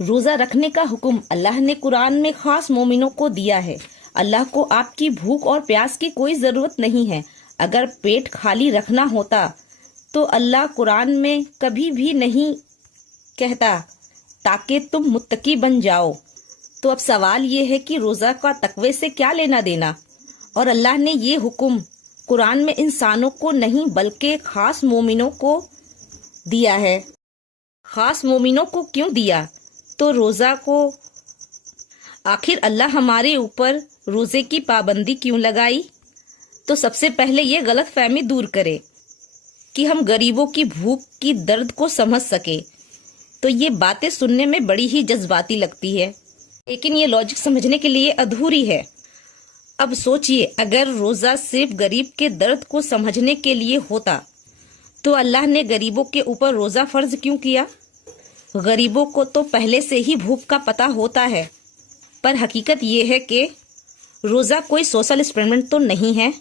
रोजा रखने का हुक्म अल्लाह ने कुरान में खास मोमिनों को दिया है। अल्लाह को आपकी भूख और प्यास की कोई जरूरत नहीं है। अगर पेट खाली रखना होता तो अल्लाह कुरान में कभी भी नहीं कहता ताकि तुम मुत्तकी बन जाओ। तो अब सवाल ये है कि रोजा का तकवे से क्या लेना देना। और अल्लाह ने ये हुक्म कुरान में इंसानों को नहीं बल्कि खास मोमिनों को दिया है। खास मोमिनों को क्यों दिया? तो रोजा को आखिर अल्लाह हमारे ऊपर रोजे की पाबंदी क्यों लगाई? तो सबसे पहले ये गलत फहमी दूर करे कि हम गरीबों की भूख की दर्द को समझ सके। तो ये बातें सुनने में बड़ी ही जज्बाती लगती है, लेकिन ये लॉजिक समझने के लिए अधूरी है। अब सोचिए, अगर रोजा सिर्फ गरीब के दर्द को समझने के लिए होता तो अल्लाह ने गरीबों के ऊपर रोजा फर्ज क्यों किया? गरीबों को तो पहले से ही भूख का पता होता है। पर हकीकत ये है कि रोजा कोई सोशल एक्सपेरिमेंट तो नहीं है।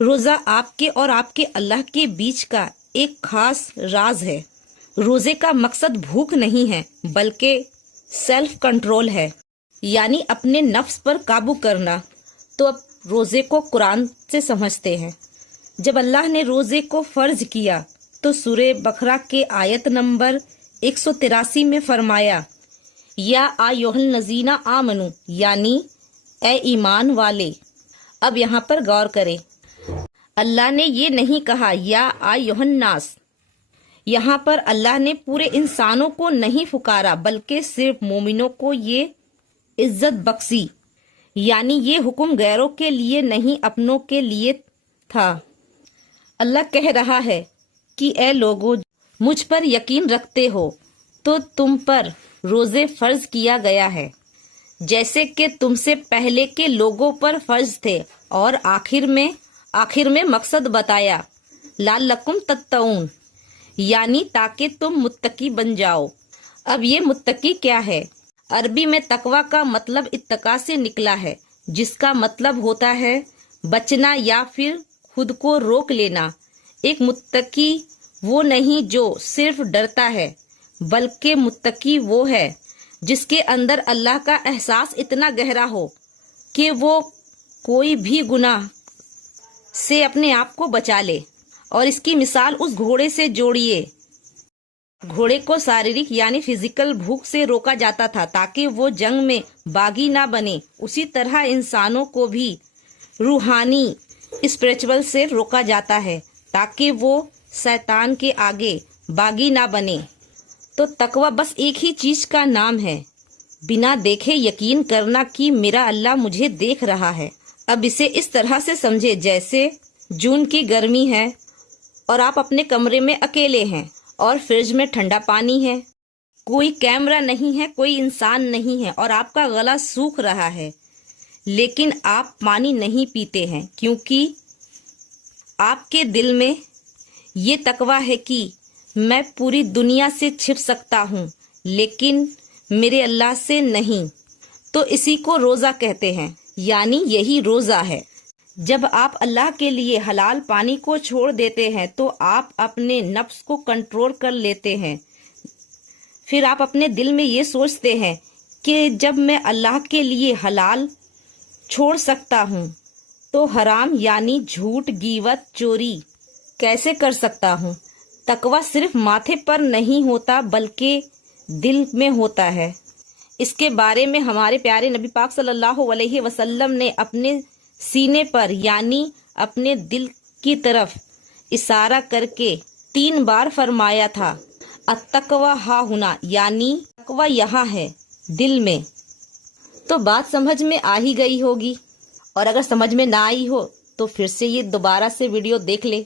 रोजा आपके और आपके अल्लाह के बीच का एक खास राज है। रोजे का मकसद भूख नहीं है बल्कि सेल्फ कंट्रोल है, यानी अपने नफ्स पर काबू करना। तो अब रोजे को कुरान से समझते हैं। जब अल्लाह ने रोजे को फर्ज किया तो सूरे बकरा के आयत नंबर 183 में फरमाया, या आयुहल नजीना आमनु, यानी ए ईमान वाले। अब यहाँ पर गौर करें, अल्लाह ने ये नहीं कहा या आयुहन नास। यहाँ पर अल्लाह ने पूरे इंसानों को नहीं पुकारा बल्कि सिर्फ मोमिनों को ये इज्जत बख्शी, यानी ये हुक्म गैरों के लिए नहीं अपनों के लिए था। अल्लाह कह रहा है कि ए लोगों, मुझ पर यकीन रखते हो तो तुम पर रोजे फर्ज किया गया है जैसे कि तुमसे पहले के लोगों पर फर्ज थे। और आखिर में मकसद बताया, लाल्लकुम तत्तऊन, यानी ताकि तुम मुत्तकी बन जाओ। अब ये मुत्तकी क्या है? अरबी में तकवा का मतलब इत्तका से निकला है, जिसका मतलब होता है बचना या फिर खुद को रोक लेना। एक मुत्तकी वो नहीं जो सिर्फ डरता है, बल्कि मुत्तकी वो है जिसके अंदर अल्लाह का एहसास इतना गहरा हो कि वो कोई भी गुनाह से अपने आप को बचा ले। और इसकी मिसाल उस घोड़े से जोड़िए। घोड़े को शारीरिक यानी फिजिकल भूख से रोका जाता था ताकि वो जंग में बागी ना बने। उसी तरह इंसानों को भी रूहानी स्पिरिचुअल से रोका जाता है ताकि वो शैतान के आगे बागी ना बने। तो तकवा बस एक ही चीज का नाम है, बिना देखे यकीन करना कि मेरा अल्लाह मुझे देख रहा है। अब इसे इस तरह से समझे जैसे जून की गर्मी है और आप अपने कमरे में अकेले हैं और फ्रिज में ठंडा पानी है, कोई कैमरा नहीं है, कोई इंसान नहीं है और आपका गला सूख रहा है, लेकिन आप पानी नहीं पीते हैं क्योंकि आपके दिल में ये तकवा है कि मैं पूरी दुनिया से छिप सकता हूँ लेकिन मेरे अल्लाह से नहीं। तो इसी को रोज़ा कहते हैं, यानी यही रोज़ा है। जब आप अल्लाह के लिए हलाल पानी को छोड़ देते हैं तो आप अपने नफ्स को कंट्रोल कर लेते हैं। फिर आप अपने दिल में ये सोचते हैं कि जब मैं अल्लाह के लिए हलाल छोड़ सकता हूँ तो हराम यानी झूठ, गीवत, चोरी कैसे कर सकता हूँ। तकवा सिर्फ माथे पर नहीं होता बल्कि दिल में होता है। इसके बारे में हमारे प्यारे नबी पाक सल्लल्लाहु अलैहि वसल्लम ने अपने सीने पर यानी अपने दिल की तरफ इशारा करके 3 बार फरमाया था, अत्तकवा हा हुना, यानी तकवा यहाँ है दिल में। तो बात समझ में आ ही गई होगी, और अगर समझ में ना आई हो तो फिर से ये दोबारा से वीडियो देख ले।